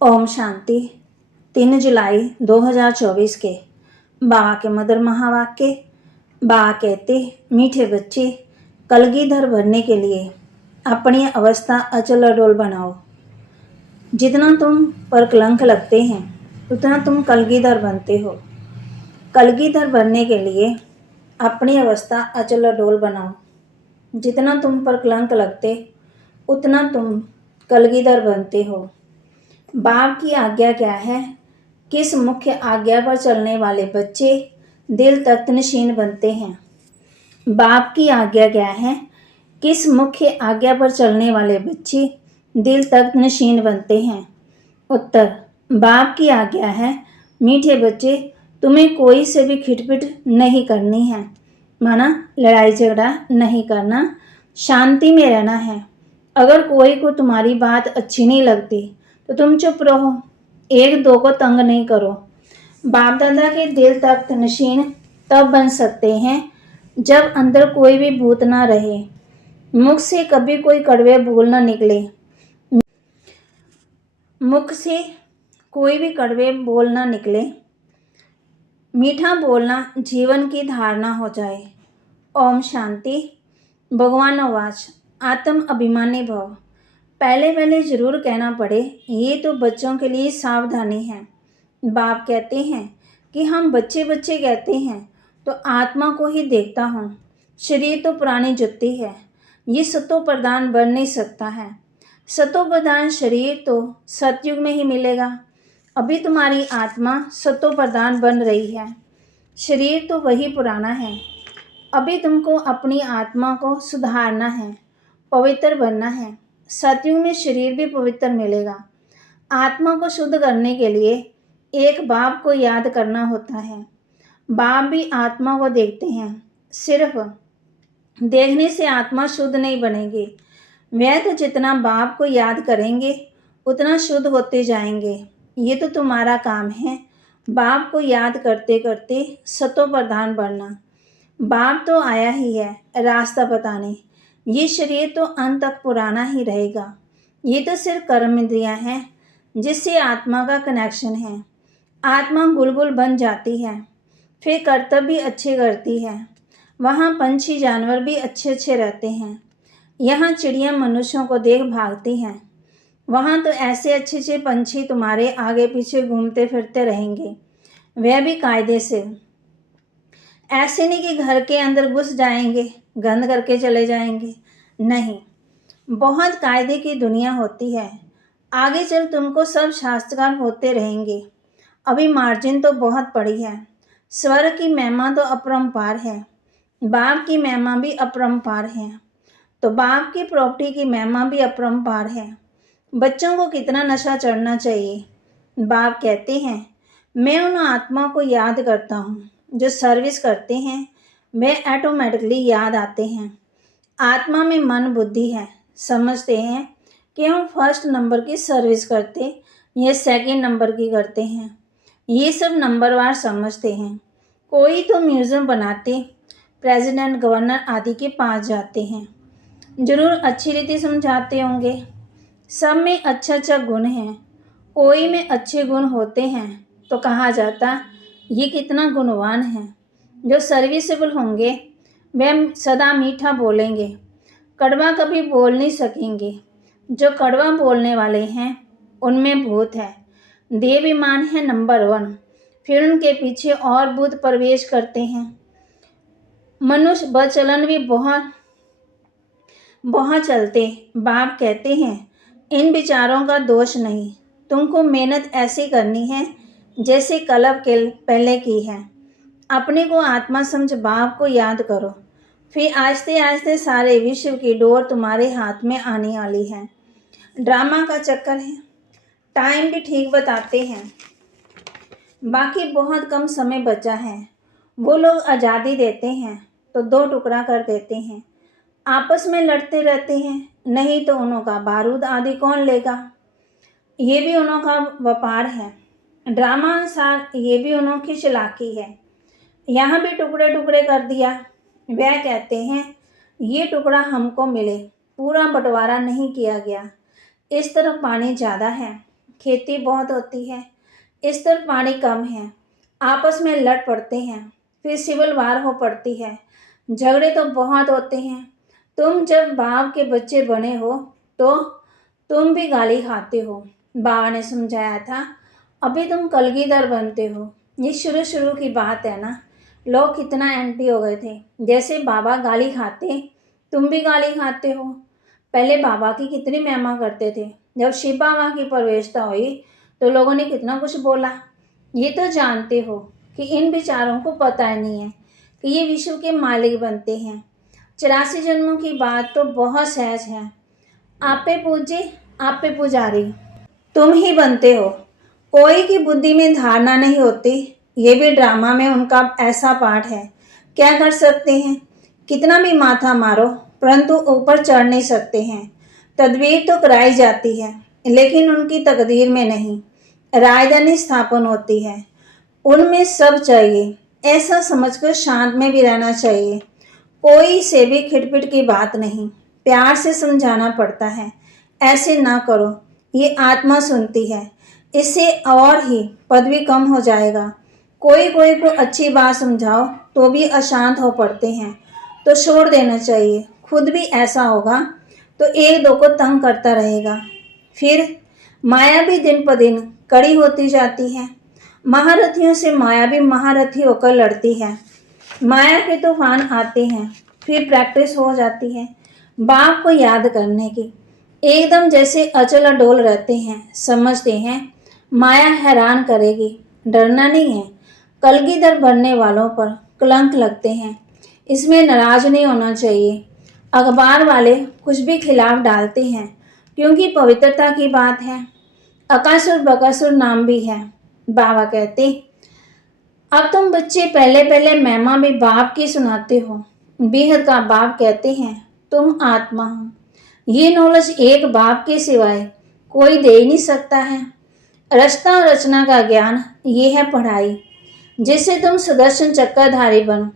ओम शांति। 3 जुलाई 2024 के बाबा के मधुर महावाक्य। बाबा कहते, मीठे बच्चे, कलगीधर भरने के लिए अपनी अवस्था अचल अडोल बनाओ। जितना तुम पर कलंक लगते हैं उतना तुम कलगीधर बनते हो। कलगीधर भरने के लिए अपनी अवस्था अचल अडोल बनाओ। जितना तुम पर कलंक लगते उतना तुम कलगीधर बनते हो। बाप की आज्ञा क्या है? किस मुख्य आज्ञा पर चलने वाले बच्चे दिल तख्त नशीन बनते हैं? बाप की आज्ञा क्या है? किस मुख्य आज्ञा पर चलने वाले बच्चे दिल तख्त नशीन बनते हैं? उत्तर, बाप की आज्ञा है, मीठे बच्चे, तुम्हें कोई से भी खिटपिट नहीं करनी है, माना लड़ाई झगड़ा नहीं करना, शांति में रहना है। अगर कोई को तुम्हारी बात अच्छी नहीं लगती तो तुम चुप रहो, एक दो को तंग नहीं करो। बाप दादा के दिल तख्त नशीन तब बन सकते हैं जब अंदर कोई भी भूत ना रहे, मुख से कभी कोई कड़वे बोल ना निकले, मुख से कोई भी कड़वे बोल ना निकले, मीठा बोलना जीवन की धारणा हो जाए। ओम शांति। भगवान वाच, आत्म अभिमानी भव। पहले पहले जरूर कहना पड़े, ये तो बच्चों के लिए सावधानी है। बाप कहते हैं कि हम बच्चे बच्चे कहते हैं तो आत्मा को ही देखता हूँ। शरीर तो पुरानी जुत्ती है, ये सतो प्रधान बन नहीं सकता है। सतो प्रधान शरीर तो सतयुग में ही मिलेगा। अभी तुम्हारी आत्मा सतो प्रधान बन रही है, शरीर तो वही पुराना है। अभी तुमको अपनी आत्मा को सुधारना है, पवित्र बनना है। सतयुग में शरीर भी पवित्र मिलेगा। आत्मा को शुद्ध करने के लिए एक बाप को याद करना होता है। बाप भी आत्मा को देखते हैं, सिर्फ देखने से आत्मा शुद्ध नहीं बनेगी। वह तो जितना बाप को याद करेंगे उतना शुद्ध होते जाएंगे। ये तो तुम्हारा काम है, बाप को याद करते करते सतो प्रधान बनना। बाप तो आया ही है रास्ता बताने। ये शरीर तो अंत तक पुराना ही रहेगा। ये तो सिर्फ कर्म इंद्रियां हैं जिससे आत्मा का कनेक्शन है। आत्मा गुलगुल बन जाती है, फिर कर्तव्य भी अच्छे करती है। वहाँ पंछी जानवर भी अच्छे अच्छे रहते हैं। यहाँ चिड़िया मनुष्यों को देख भागती हैं। वहाँ तो ऐसे अच्छे अच्छे पंछी तुम्हारे आगे पीछे घूमते फिरते रहेंगे, वह भी कायदे से। ऐसे नहीं कि घर के अंदर घुस जाएंगे, गंद करके चले जाएंगे, नहीं। बहुत कायदे की दुनिया होती है। आगे चल तुमको सब शास्त्रकार होते रहेंगे। अभी मार्जिन तो बहुत पड़ी है। स्वर्ग की महिमा तो अपरंपार है, बाप की महिमा भी अपरंपार है, तो बाप की प्रॉपर्टी की महिमा भी अपरंपार है। बच्चों को कितना नशा चढ़ना चाहिए। बाप कहते हैं, मैं उन आत्मा को याद करता हूँ जो सर्विस करते हैं, वे ऑटोमेटिकली याद आते हैं। आत्मा में मन बुद्धि है, समझते हैं कि हम फर्स्ट नंबर की सर्विस करते या सेकंड नंबर की करते हैं। ये सब नंबरवार समझते हैं। कोई तो म्यूज़ियम बनाते, प्रेसिडेंट गवर्नर आदि के पास जाते हैं, जरूर अच्छी रीति समझाते होंगे। सब में अच्छा अच्छा गुण है, कोई में अच्छे गुण होते हैं तो कहा जाता ये कितना गुणवान है। जो सर्विसेबल होंगे वह सदा मीठा बोलेंगे, कड़वा कभी बोल नहीं सकेंगे। जो कड़वा बोलने वाले हैं उनमें भूत है, देवीमान है नंबर 1, फिर उनके पीछे और भूत प्रवेश करते हैं। मनुष्य बचलन भी बहुत बहुत चलते। बाप कहते हैं, इन विचारों का दोष नहीं, तुमको मेहनत ऐसी करनी है जैसे कलब के पहले की है। अपने को आत्मा समझ बाप को याद करो, फिर आहिस्ते आहिस्ते सारे विश्व की डोर तुम्हारे हाथ में आने वाली है। ड्रामा का चक्कर है, टाइम भी ठीक बताते हैं, बाकी बहुत कम समय बचा है। वो लोग आज़ादी देते हैं तो 2 टुकड़ा कर देते हैं, आपस में लड़ते रहते हैं, नहीं तो उन्हों का बारूद आदि कौन लेगा। ये भी उन्हों का व्यापार है। ड्रामा अनुसार ये भी उन्हों की चालाकी है। यहाँ भी टुकड़े टुकड़े कर दिया। वह कहते हैं ये टुकड़ा हमको मिले, पूरा बंटवारा नहीं किया गया। इस तरफ पानी ज़्यादा है, खेती बहुत होती है, इस तरफ पानी कम है, आपस में लड़ पड़ते हैं, फिर सिविल वार हो पड़ती है, झगड़े तो बहुत होते हैं। तुम जब बाप के बच्चे बने हो तो तुम भी गाली खाते हो। बाबा ने समझाया था, अभी तुम कलगीधर बनते हो। ये शुरू शुरू की बात है ना, लोग कितना एंटी हो गए थे। जैसे बाबा गाली खाते तुम भी गाली खाते हो। पहले बाबा की कितनी महिमा करते थे, जब शिव बाबा की प्रवेशता हुई तो लोगों ने कितना कुछ बोला। ये तो जानते हो कि इन विचारों को पता ही नहीं है कि ये विश्व के मालिक बनते हैं। 84 जन्मों की बात तो बहुत सहज है। आप पे पूज्य, आप पे पुजारी, तुम ही बनते हो। कोई की बुद्धि में धारणा नहीं होती। ये भी ड्रामा में उनका ऐसा पार्ट है। क्या कर सकते हैं, कितना भी माथा मारो परंतु ऊपर चढ़ नहीं सकते हैं। तदबीर तो कराई जाती है लेकिन उनकी तकदीर में नहीं। राजधानी स्थापन होती है, उनमें सब चाहिए, ऐसा समझकर शांत में भी रहना चाहिए। कोई से भी खिटपिट की बात नहीं, प्यार से समझाना पड़ता है, ऐसे ना करो, ये आत्मा सुनती है। इससे और ही पदवी कम हो जाएगा। कोई कोई को अच्छी बात समझाओ तो भी अशांत हो पड़ते हैं, तो छोड़ देना चाहिए। खुद भी ऐसा होगा तो एक दो को तंग करता रहेगा। फिर माया भी दिन पर दिन कड़ी होती जाती है। महारथियों से माया भी महारथी होकर लड़ती है। माया के तूफान आते हैं, फिर प्रैक्टिस हो जाती है बाप को याद करने की। एकदम जैसे अचल अडोल रहते हैं, समझते हैं माया हैरान करेगी, डरना नहीं है। कलगीधर बनने वालों पर कलंक लगते हैं, इसमें नाराज नहीं होना चाहिए। अखबार वाले कुछ भी खिलाफ डालते हैं क्योंकि पवित्रता की बात है। अकासुर बकासुर नाम भी है। बाबा कहते, अब तुम बच्चे पहले पहले महिमा भी बाप की सुनाते हो। बेहद का बाप कहते हैं तुम आत्मा हो। ये नॉलेज एक बाप के सिवाय कोई दे ही नहीं सकता है। रचना और रचना का ज्ञान ये है पढ़ाई, जिससे तुम सुदर्शन चक्रधारी बन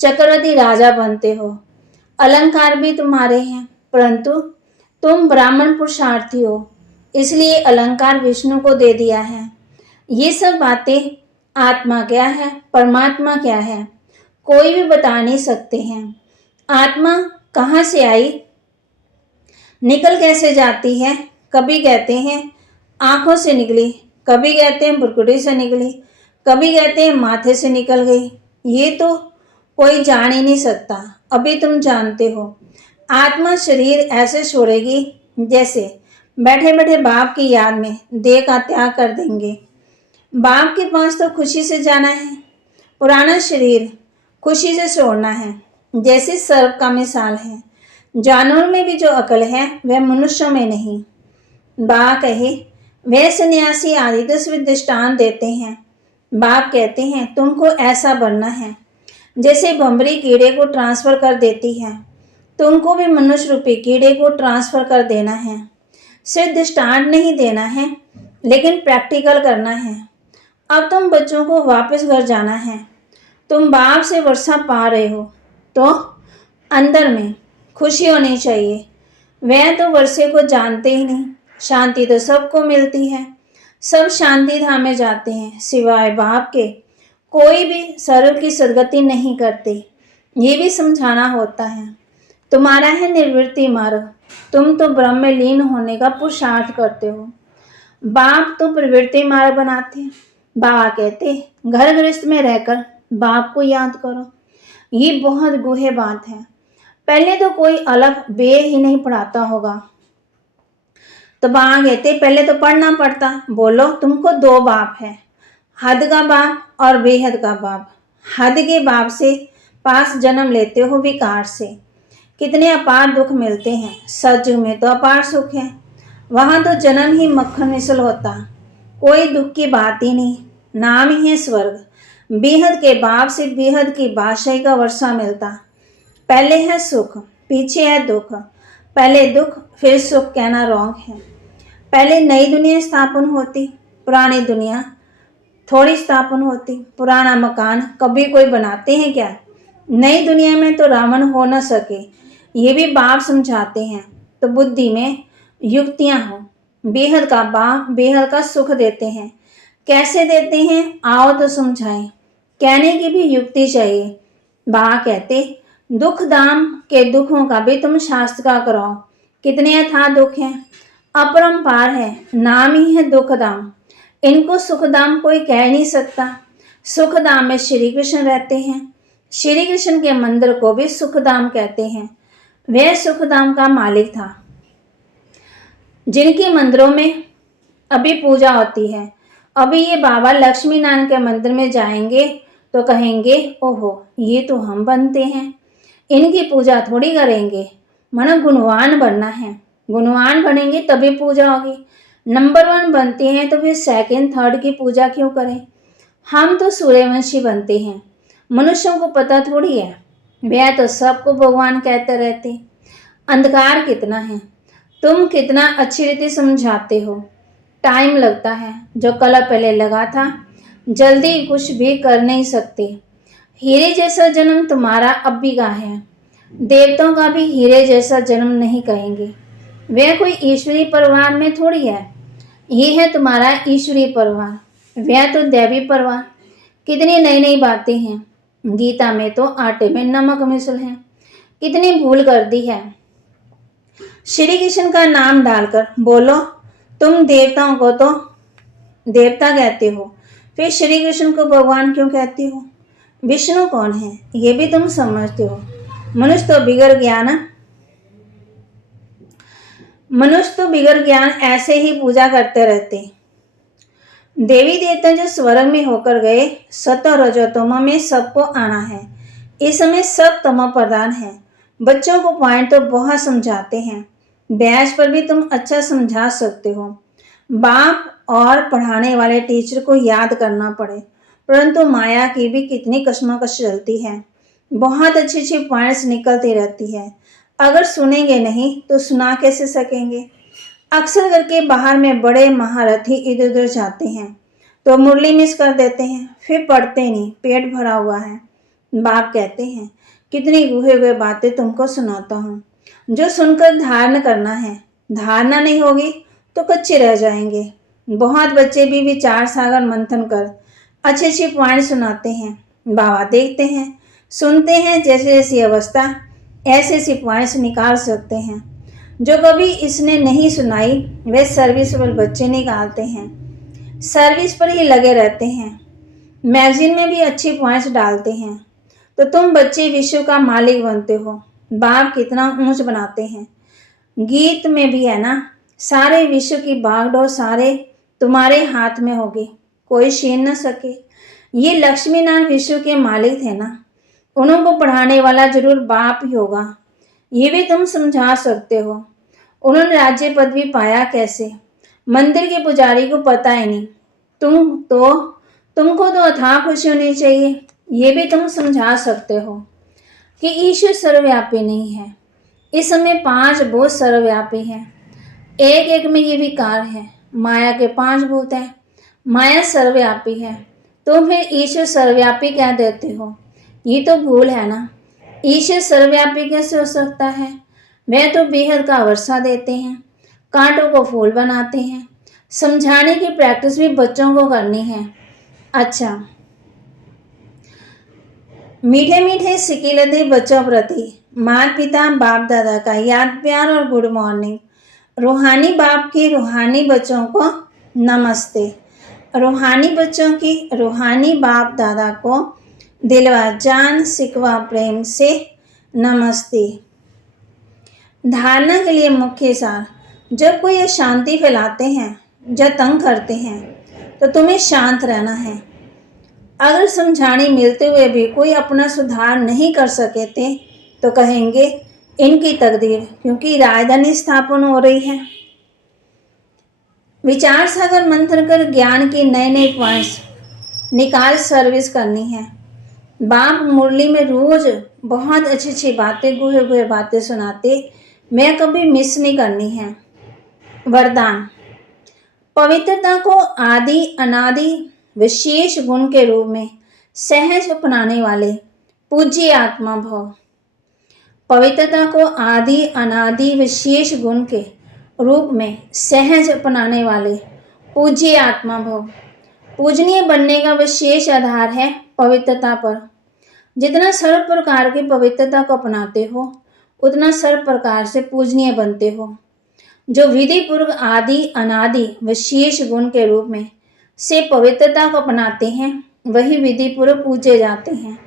चक्रवर्ती राजा बनते हो। अलंकार भी तुम्हारे हैं परंतु तुम ब्राह्मण पुरुषार्थी हो, इसलिए अलंकार विष्णु को दे दिया है। ये सब बातें आत्मा क्या है, परमात्मा क्या है, कोई भी बता नहीं सकते हैं। आत्मा कहाँ से आई, निकल कैसे जाती है। कभी कहते हैं आंखों से निकली, कभी कहते हैं बुरकुटी से निकली, कभी कहते हैं माथे से निकल गई। ये तो कोई जान ही नहीं सकता। अभी तुम जानते हो आत्मा शरीर ऐसे छोड़ेगी जैसे बैठे बैठे बाप की याद में देह का त्याग कर देंगे। बाप के पास तो खुशी से जाना है, पुराना शरीर खुशी से छोड़ना है। जैसे सर्प का मिसाल है, जानवर में भी जो अकल है वह मनुष्यों में नहीं। बा कहे वह सन्यासी आदि दृष्टांत देते हैं। बाप कहते हैं तुमको ऐसा बनना है जैसे भंवरी कीड़े को ट्रांसफर कर देती है, तुमको भी मनुष्य रूपी कीड़े को ट्रांसफर कर देना है। सिर्फ दृष्टांत नहीं देना है लेकिन प्रैक्टिकल करना है। अब तुम बच्चों को वापस घर जाना है। तुम बाप से वर्षा पा रहे हो तो अंदर में खुशी होनी चाहिए। वह तो वर्षे को जानते ही नहीं। शांति तो सबको मिलती है, सब शांति धाम में जाते हैं सिवाय बाप के। कोई भी सर्व की सदगति नहीं करते, ये भी समझाना होता है। तुम्हारा है निर्वृत्ति मार्ग, तुम तो ब्रह्म में लीन होने का पुरुषार्थ करते हो। बाप तो प्रवृत्ति मार्ग बनाते हैं। बाबा कहते घर गृहस्थ में रहकर बाप को याद करो। ये बहुत गूढ़ बात है। पहले तो कोई अलग बे ही नहीं पढ़ाता होगा, तो बाबा कहते पहले तो पढ़ना पड़ता। बोलो तुमको दो बाप है, हद का बाप और बेहद का बाप। हद के बाप से पास जन्म लेते हो विकार से, कितने अपार दुख मिलते हैं। सतयुग में तो अपार सुख है, वहाँ तो जन्म ही मक्खन मिसल होता, कोई दुख की बात ही नहीं, नाम ही है स्वर्ग। बेहद के बाप से बेहद की बादशाही का वर्षा मिलता। पहले है सुख, पीछे है दुख। पहले दुख फिर सुख कहना रॉन्ग है। पहले नई दुनिया स्थापन होती, पुरानी दुनिया थोड़ी स्थापन होती। पुराना मकान कभी कोई बनाते हैं क्या? नई दुनिया में तो रावण हो न सके, ये भी बाप समझाते हैं। तो बुद्धि में युक्तियां हो, बेहद का बाप बेहद का सुख देते हैं। कैसे देते हैं, आओ तो समझाएं। कहने की भी युक्ति चाहिए। बा कहते, दुख दाम के दुखों का भी तुम शास्त्र का कराओ। कितने अथाह दुख हैं, अपरंपार है, नाम ही है दुख दाम। इनको सुख दाम कोई कह नहीं सकता। सुख दाम में श्री कृष्ण रहते हैं। श्री कृष्ण के मंदिर को भी सुख दाम कहते हैं। वह सुख दाम का मालिक था, जिनके मंदिरों में अभी पूजा होती है। अभी ये बाबा लक्ष्मी नारायण के मंदिर में जाएंगे तो कहेंगे, ओहो ये तो हम बनते हैं, इनकी पूजा थोड़ी करेंगे। माना गुणवान बनना है, गुणवान बनेंगे तभी पूजा होगी। नंबर 1 बनते हैं तो फिर सेकंड थर्ड की पूजा क्यों करें। हम तो सूर्यवंशी बनते हैं। मनुष्यों को पता थोड़ी है, वह तो सबको भगवान कहते रहते। अंधकार कितना है, तुम कितना अच्छी रीति समझाते हो। टाइम लगता है, जो कल पहले लगा था जल्दी कुछ भी कर नहीं सकते। हीरे जैसा जन्म तुम्हारा अब भी का है। देवताओं का भी हीरे जैसा जन्म नहीं कहेंगे, वह कोई ईश्वरीय परिवार में थोड़ी है। ये है तुम्हारा ईश्वरीय परिवार, वह तो दैवी परिवार। कितनी नई नई बातें हैं। गीता में तो आटे में नमक मिसल है। कितनी भूल कर दी है। श्री कृष्ण का नाम डालकर बोलो, तुम देवताओं को तो देवता कहते हो, फिर श्री कृष्ण को भगवान क्यों कहते हो। विष्णु कौन है ये भी तुम समझते हो। मनुष्य तो बिगड़ ज्ञान ऐसे ही पूजा करते रहते। देवी देवता जो स्वर्ग में होकर गए, सतो रजो तमो में सबको आना है। इस समय सब तमो प्रधान है। बच्चों को पॉइंट तो बहुत समझाते हैं, बैच पर भी तुम अच्छा समझा सकते हो। बाप और पढ़ाने वाले टीचर को याद करना पड़े, परंतु माया की भी कितनी कश्मकश चलती है। बहुत अच्छी अच्छी पॉइंट्स निकलती रहती है। अगर सुनेंगे नहीं तो सुना कैसे सकेंगे। अक्सर करके बाहर में बड़े महारथी इधर उधर जाते हैं तो मुरली मिस कर देते हैं, फिर पढ़ते नहीं, पेट भरा हुआ है। बाप कहते हैं, कितनी गुहे हुए बातें तुमको सुनाता हूँ, जो सुनकर धारण करना है। धारणा नहीं होगी तो कच्चे रह जाएंगे। बहुत बच्चे भी विचार सागर मंथन कर अच्छी अच्छी पॉइंट सुनाते हैं। बाबा देखते हैं, सुनते हैं, जैसे जैसी अवस्था ऐसे ऐसी पॉइंट्स निकाल सकते हैं। जो कभी इसने नहीं सुनाई वे सर्विस पर बच्चे निकालते हैं, सर्विस पर ही लगे रहते हैं। मैगजीन में भी अच्छी पॉइंट्स डालते हैं। तो तुम बच्चे विश्व का मालिक बनते हो। बाप कितना ऊंच बनाते हैं। गीत में भी है ना, सारे विश्व की बागडोर सारे तुम्हारे हाथ में होगी, कोई छीन न सके। ये लक्ष्मी नारायण विश्व के मालिक थे ना, उनको पढ़ाने वाला जरूर बाप ही होगा। ये भी तुम समझा सकते हो। उन्होंने राज्य पदवी पाया कैसे, मंदिर के पुजारी को पता ही नहीं। तुमको तो अथाह खुशी होनी चाहिए। ये भी तुम समझा सकते हो कि ईश्वर सर्वव्यापी नहीं है। इस समय 5 भूत सर्वव्यापी हैं। एक एक में ये विकार है। माया के 5 भूत हैं। माया सर्वव्यापी है, तो फिर ईश्वर सर्वव्यापी कह देते हो। ये तो भूल है ना। ईश्वर सर्वव्यापी कैसे हो सकता है। वह तो बेहद का वर्षा देते हैं, कांटों को फूल बनाते हैं। समझाने की प्रैक्टिस भी बच्चों को करनी है। अच्छा, मीठे मीठे सिकिलते बच्चों प्रति माता पिता बाप दादा का याद प्यार और गुड मॉर्निंग। रूहानी बाप की रूहानी बच्चों को नमस्ते। रूहानी बच्चों की रूहानी बाप दादा को दिलवा जान सिकवा प्रेम से नमस्ते। धारणा के लिए मुख्य सार, जब कोई अशांति फैलाते हैं, जब तंग करते हैं, तो तुम्हें शांत रहना है। अगर समझाने मिलते हुए भी कोई अपना सुधार नहीं कर सके थे तो कहेंगे इनकी तकदीर, क्योंकि राजधानी स्थापन हो रही है। विचार सागर मंथन कर ज्ञान की नए नए पॉइंट्स निकाल सर्विस करनी है। बाप मुरली में रोज बहुत अच्छी अच्छी बातें, गुहे गुहे बातें सुनाते, मैं कभी मिस नहीं करनी है। वरदान, पवित्रता को आदि अनादि विशेष गुण के रूप में सहज अपनाने वाले पूज्य आत्मा भव। पवित्रता को आदि अनादि विशेष गुण के रूप में सहज अपनाने वाले पूज्य आत्मा भव। पूजनीय बनने का विशेष आधार है पवित्रता पर। जितना सर्व प्रकार की पवित्रता को अपनाते हो उतना सर्व प्रकार से पूजनीय बनते हो। जो विधि पूर्वक आदि अनादि विशेष गुण के रूप में से पवित्रता को अपनाते हैं वही विधि पूर्वक पूजे जाते हैं।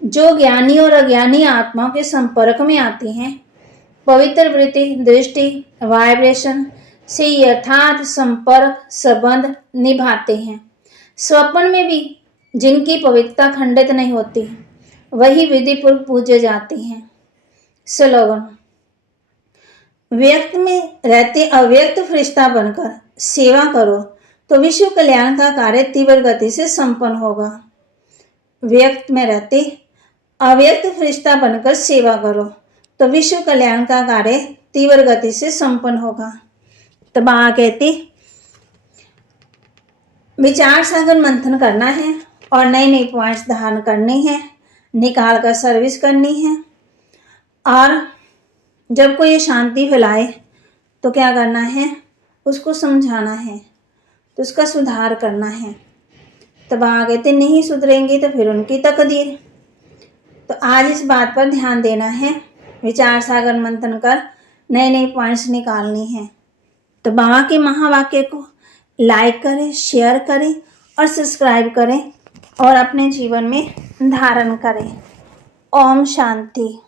जो ज्ञानी और अज्ञानी आत्माओं के संपर्क में आती हैं पवित्र वृत्ति दृष्टि वाइब्रेशन से यथार्थ संपर्क संबंध निभाते हैं। स्वप्न में भी जिनकी पवित्रता खंडित नहीं होती वही विधि पूर्वक पूजे जाते हैं। स्लोगन। व्यक्त में रहते अव्यक्त फरिश्ता बनकर सेवा करो तो विश्व कल्याण का कार्य तीव्र गति से संपन्न होगा। व्यक्त में रहते अव्यक्त फरिश्ता बनकर सेवा करो तो विश्व कल्याण का कार्य तीव्र गति से संपन्न होगा। तो बाबा कहती विचार सागर मंथन करना है और नई नई पॉइंट्स धारण करनी है, निकाल कर सर्विस करनी है। और जब कोई शांति फैलाए तो क्या करना है, उसको समझाना है, तो उसका सुधार करना है। तो बाबा कहते नहीं सुधरेंगे तो फिर उनकी तकदीर। तो आज इस बात पर ध्यान देना है, विचार सागर मंथन कर नए नए पॉइंट्स निकालनी है। तो बाबा के महावाक्य को लाइक करें, शेयर करें और सब्सक्राइब करें और अपने जीवन में धारण करें। ओम शांति।